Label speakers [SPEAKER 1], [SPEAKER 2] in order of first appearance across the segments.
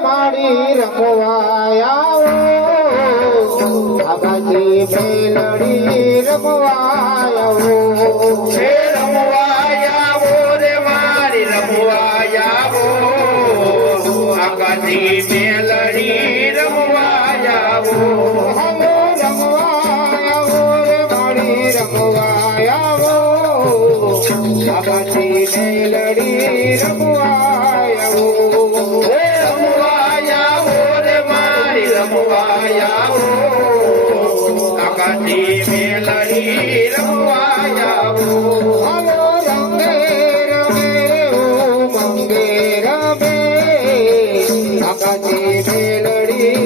[SPEAKER 1] મારી રમવાયા બાબાજી મેલડી
[SPEAKER 2] મેલડી
[SPEAKER 1] રમવાયા રાજી મેલડી
[SPEAKER 2] રમવા જાવું
[SPEAKER 1] હલો
[SPEAKER 2] રંગે રમે
[SPEAKER 1] ઓ મંગે રમે આકાજી મેલડી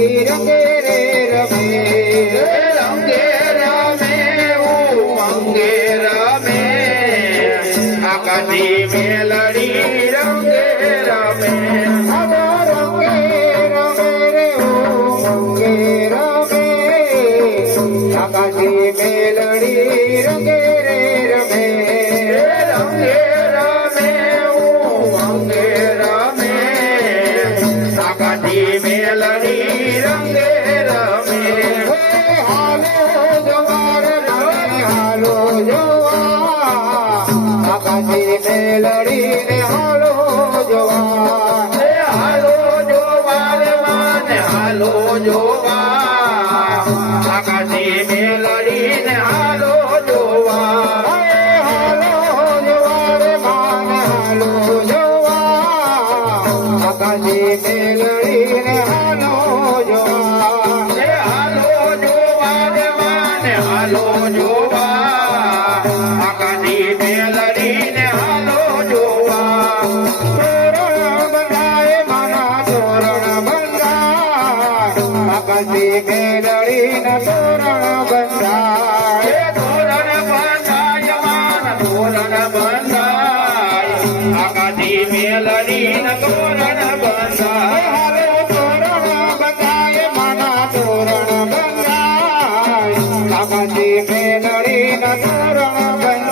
[SPEAKER 1] મેલડીને હાલો જોવા.
[SPEAKER 2] હાલો જોવા રે માને હાલો જોવા. આકાશી
[SPEAKER 1] મેલડીને હાલો જોવા.
[SPEAKER 2] હાલો જોવા રે હાલો કેદળીના
[SPEAKER 1] તોરણ બંધાય તોરણ બંધાય
[SPEAKER 2] માન તોરણ બંધાય આકાશી તોરણ બંધાય
[SPEAKER 1] હાલો તોરણ બંધાય માના તોરણ બંધાય તોરણ બંધાય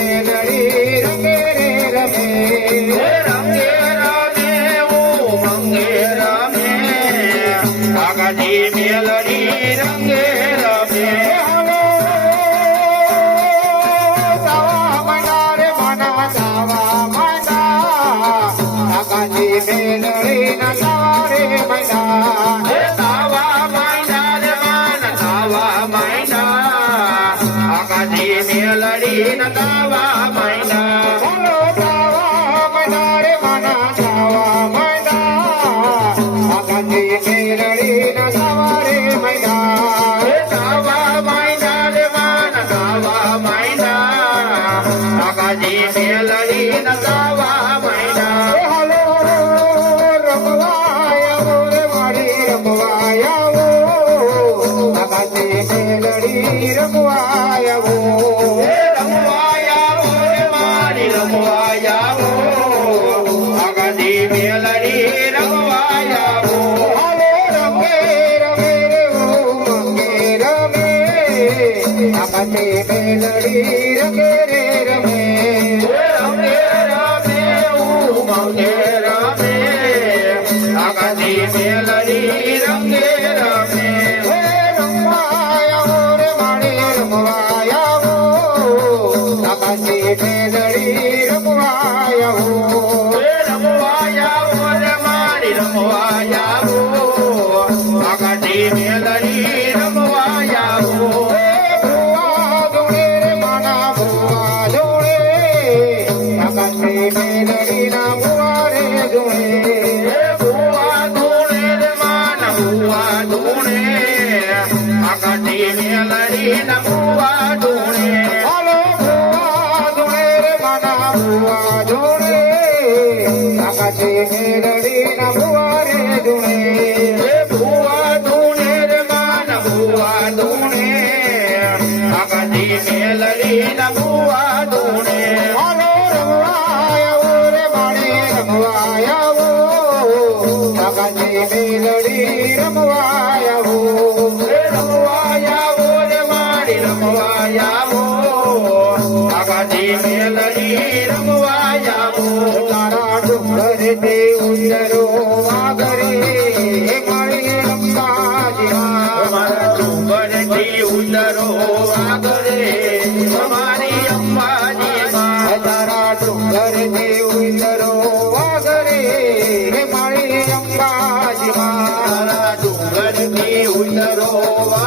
[SPEAKER 2] आते मेलड़ी रंगे
[SPEAKER 1] ભુવા જોડે આકાશે મેળવી ના ભુવા રે જોડે
[SPEAKER 2] ભુવા ધૂણે રે માન ભુવા ધૂણે આકાશી
[SPEAKER 1] રમવાયા રમવાયા આકાશી
[SPEAKER 2] મેળવી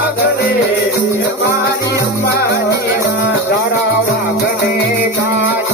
[SPEAKER 2] વાગણે મારી
[SPEAKER 1] અંબાની ધરા વાગણે મારી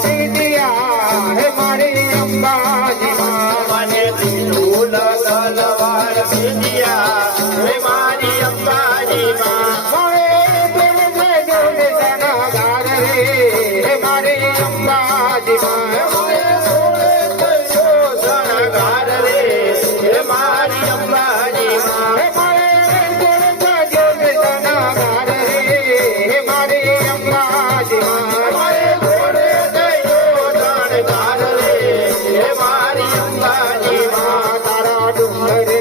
[SPEAKER 1] Thank you. Lord.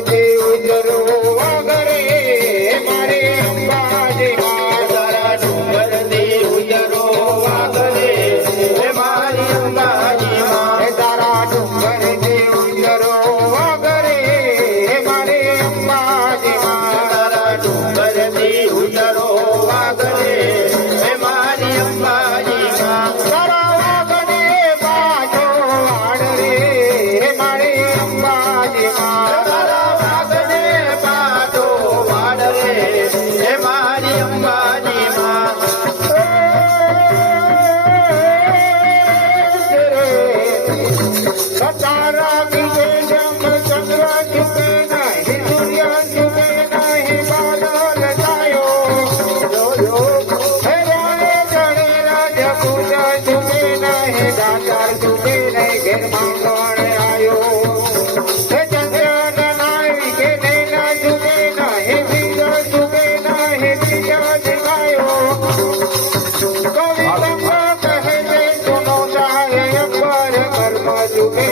[SPEAKER 1] પૂજા ઝૂકે નહે દાતાર ઝૂકે નહે ઘેર માંગણ આવ્યો હે ચંદ્ર નાઈ કે નૈના ઝૂકે નહે બીજો ઝૂકે નહે બીજો ઝુકાયો કવિ કહે સોનો ચાહે અકબર કર્મ ઝૂકે